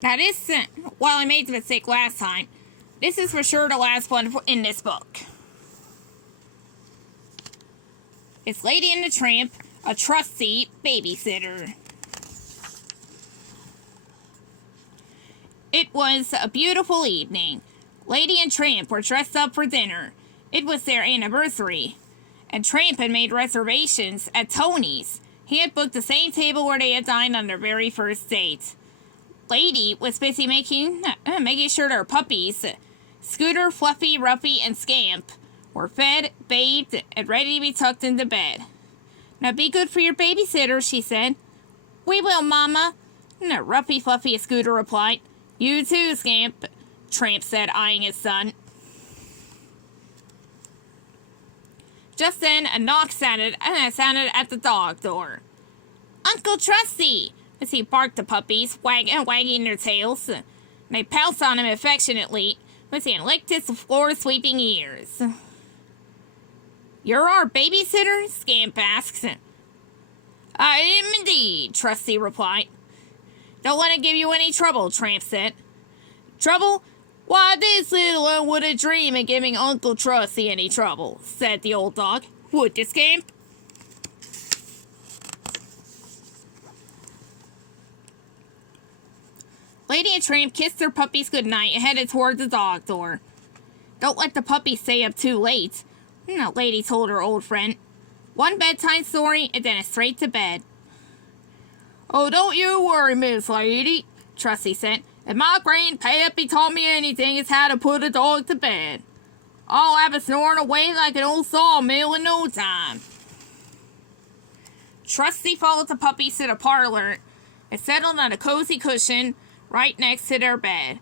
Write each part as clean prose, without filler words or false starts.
Now this, while I made the mistake last time, this is for sure the last one in this book. It's Lady and the Tramp, a trusty babysitter. It was a beautiful evening. Lady and Tramp were dressed up for dinner. It was their anniversary, and Tramp had made reservations at Tony's. He had booked the same table where they had dined on their very first date. Lady was busy making sure their puppies, Scooter, Fluffy, Ruffy, and Scamp, were fed, bathed, and ready to be tucked into bed. "Now be good for your babysitter," she said. "We will, Mama," Ruffy, Fluffy, and Scooter replied. "You too, Scamp," Tramp said, eyeing his son. Just then, a knock sounded at the dog door. "Uncle Trusty!" as he barked the puppies, wagging their tails. They pounced on him affectionately as he licked his floor-sweeping ears. "You're our babysitter?" Scamp asked. "I am indeed," Trusty replied. "Don't let it give you any trouble," Tramp said. "Trouble? Why, this little one wouldn't dream of giving Uncle Trusty any trouble," said the old dog. "Would you, Scamp?" Lady and Tramp kissed their puppies goodnight and headed toward the dog door. "Don't let the puppies stay up too late," Lady told her old friend. "One bedtime story and then straight to bed." "Oh, don't you worry, Miss Lady," Trusty said. "If my grandpappy taught me anything, it's how to put a dog to bed. I'll have it snoring away like an old sawmill in no time." Trusty followed the puppies to the parlor and settled on a cozy cushion right next to their bed.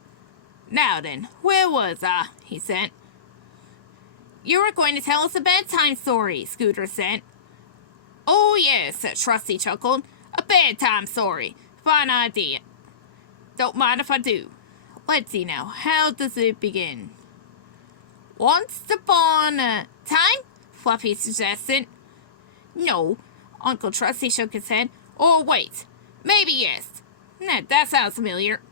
"Now then, where was I?" he said. "You were going to tell us a bedtime story," Scooter said. "Oh, yes," Trusty chuckled. "A bedtime story. Fine idea. Don't mind if I do. Let's see now. How does it begin?" "Once upon a time?" Fluffy suggested. "No," Uncle Trusty shook his head. "Oh, wait. Maybe yes. That sounds familiar.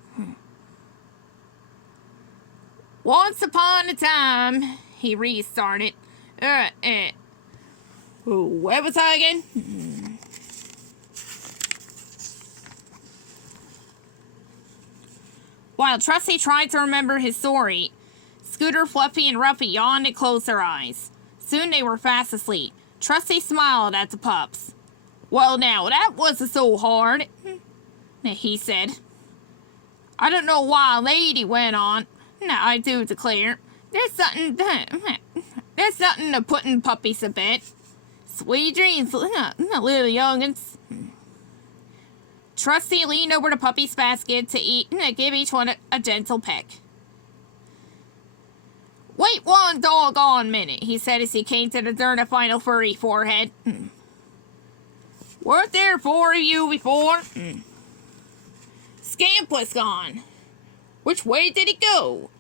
Once upon a time," he restarted. Where was I again? While Trusty tried to remember his story, Scooter, Fluffy, and Ruffy yawned and closed their eyes. Soon they were fast asleep. Trusty smiled at the pups. "Well, now, that wasn't so hard," he said. "I don't know why Lady went on. I do declare, there's something to putting puppies to bed. Sweet dreams, little young'uns." Trusty leaned over the puppy's basket to give each one a gentle peck. "Wait one doggone minute," he said as he came to the door to find a furry forehead. "Weren't there 4 of you before?" "Scamp was gone." "Which way did he go?"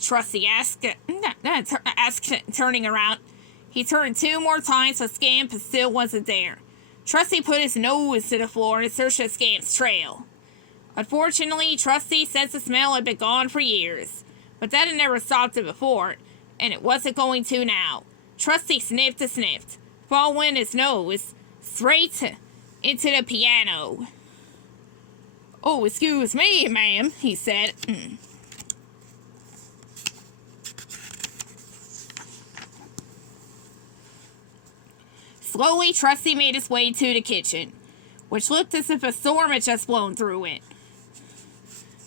Trusty asked, turning around. He turned 2 more times, but Scamp still wasn't there. Trusty put his nose to the floor and searched for Scamp's trail. Unfortunately, Trusty's sense of smell had been gone for years, but that had never stopped it before, and it wasn't going to now. Trusty sniffed and sniffed, following his nose straight into the piano. "Oh, excuse me, ma'am," he said. Slowly, Trusty made his way to the kitchen, which looked as if a storm had just blown through it.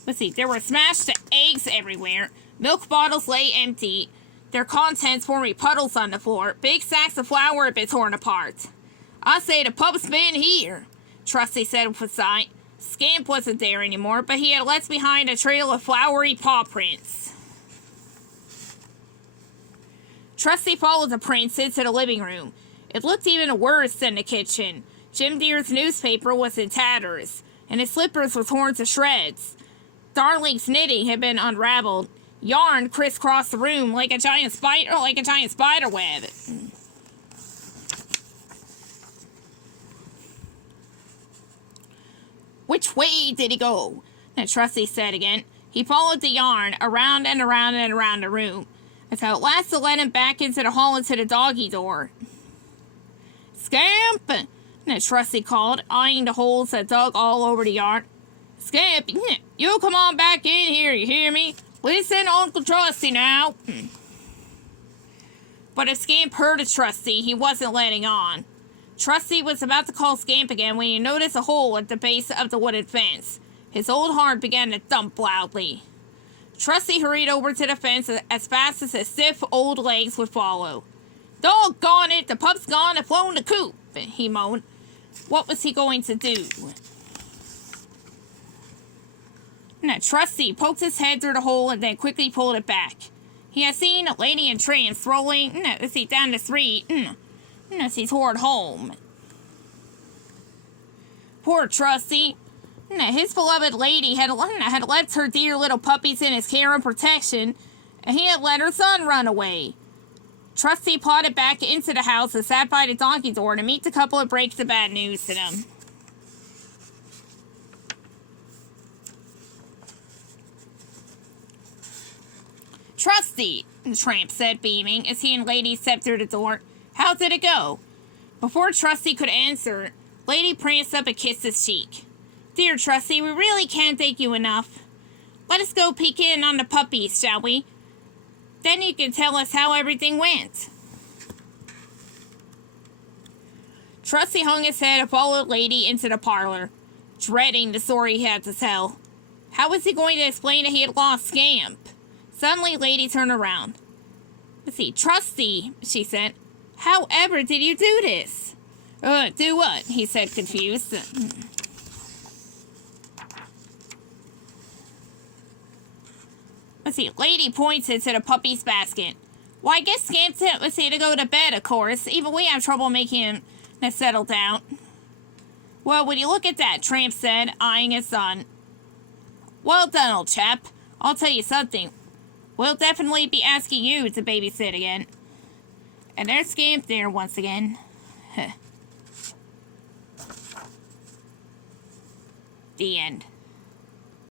Let's see, there were smashed eggs everywhere. Milk bottles lay empty, their contents forming puddles on the floor. Big sacks of flour had been torn apart. "I say the pup's been here," Trusty said with a sigh. Scamp wasn't there anymore, but he had left behind a trail of floury paw prints. Trusty followed the prints into the living room. It looked even worse than the kitchen. Jim Deere's newspaper was in tatters, and his slippers were torn to shreds. Darling's knitting had been unraveled. Yarn crisscrossed the room like a giant spider web. "Which way did he go?" Trusty said again. He followed the yarn around and around and around the room, until at last it led him back into the hall into the doggy door. Scamp! Trusty called, eyeing the holes that dug all over the yard. Scamp, you come on back in here, you hear me? Listen, Uncle Trusty now. But if Scamp heard of Trusty, he wasn't letting on. Trusty was about to call Scamp again when he noticed a hole at the base of the wooden fence. His old heart began to thump loudly. Trusty hurried over to the fence as fast as his stiff old legs would follow. Doggone it, the pup's gone and flown the coop, he moaned. What was he going to do? Trusty poked his head through the hole and then quickly pulled it back. He had seen a lady in tramp strolling down the street as he toward home. Poor Trusty. His beloved lady had left her dear little puppies in his care and protection, and he had let her son run away. Trusty plodded back into the house and sat by the donkey door to meet the couple of breaks of bad news to them. Trusty, the tramp said, beaming, as he and Lady stepped through the door. How did it go? Before Trusty could answer, Lady pranced up and kissed his cheek. Dear Trusty, we really can't thank you enough. Let us go peek in on the puppies, shall we? Then you can tell us how everything went. Trusty hung his head and followed Lady into the parlor, dreading the story he had to tell. How was he going to explain that he had lost Scamp? Suddenly, Lady turned around. Let's see, Trusty, she said. However did you do this? Do what? He said, confused. Let's see, Lady pointed to the puppy's basket. Why, I guess Scamp was here to go to bed, of course. Even we have trouble making him settle down. Well, would you look at that, Tramp said, eyeing his son. Well done, old chap. I'll tell you something. We'll definitely be asking you to babysit again. And there's Scamp there once again. The end.